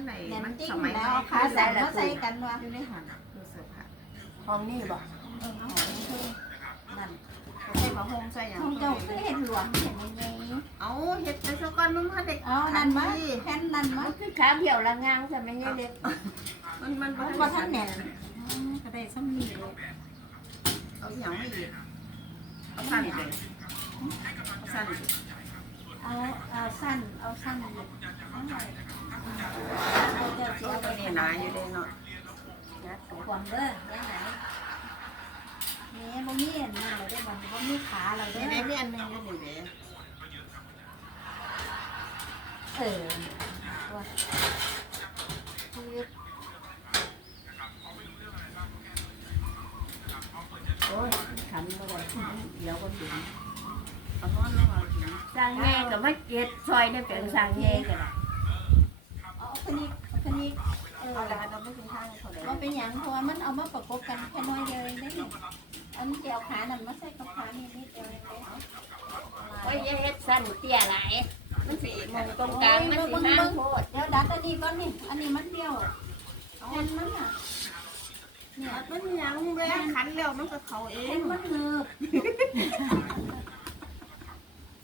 มันไหนแหนมมันจิ้งสมัยแล้วไหนเอาขาใส่มาใส่กันวะอยู่ในหันดูเสื้อผ้าห้องนี่บ่เออเอาของเธอนั่นใส่ผ้าห่มใส่หยังของเจ้าคือเห็นหลวงเห็นยังไงเอาเฮ็ดไปซะก่อนมึงมาเด็กเอานั่นมาแผ่นนั่นมามันคือขาเดี่ยวละงางใช่ไหมเนี่ยเด็กมันมันบ่บ่ท่านแหน่อืมก็ได้ซ้ำนี่เลยเอาหยังไม่อีกเอาสั้นเลยเอาสั้นเลยเอาเอาสั้นเอาสั้นอีกเอาหน่ นาอยู่เลยเนาะนะความเด้อยังไงนี่บ่มีอันนั้นเราได้บ่บ่มีขาเราเด้นี่อได้มีอันหนึงอยู่นี่เด้เออตัวชีโอ้ยทำบ่ได้เดี๋ยวก็ถึงเอานอนลงเอากินสร้างแง่กับมาเก็ดซอยได้เป็นสร้างแง่กันล่ะเอาคนนี้ คนนี้เออเอาละเราไม่ถึงทางเขาเลยว่าเป็นอย่างเพราะว่ามันเอามาประกบกันแค่น้อยเดียวเองได้นี่อันเดียวขานั่นมาใส่กับขานี่นิดเดียวเองได้โอ้ยเฮ็ดสั้นเตี้ยหลายมันสิมองตรงกลางมันสิห้างโพดเดี๋ยวดัดอันนี้ก่อนนี่อันนี้มันเดียวแผ่นมันอะเนี่ยมันยังแรงขันแล้วมันก็เขาเองมันเนืบ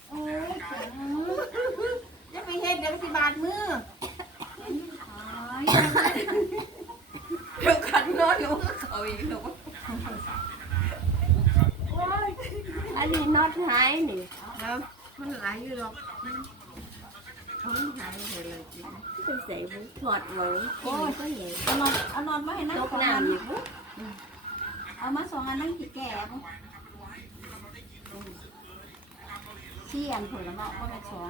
โอ้ยจะไปเฮ็ดเดี๋ยวสิบาดมือ เดี๋ยวขันนอนอยู่ก็เขาอีกหนูโอ้ยอันนี้น็อตหายนี่แล้วมันหลายอยู่หรอกเขาไม่หายเลยเลยจริงเป็นใส่บุถอดหลงโอ้ยก็เห็นเอานอนเอานอนมาให้นั่งตกสองอันน้ำอีกบุเอามาสองอันนั่งกี่แก่ปุ๊เสี่ยนผลไม้ก็เป็นสอง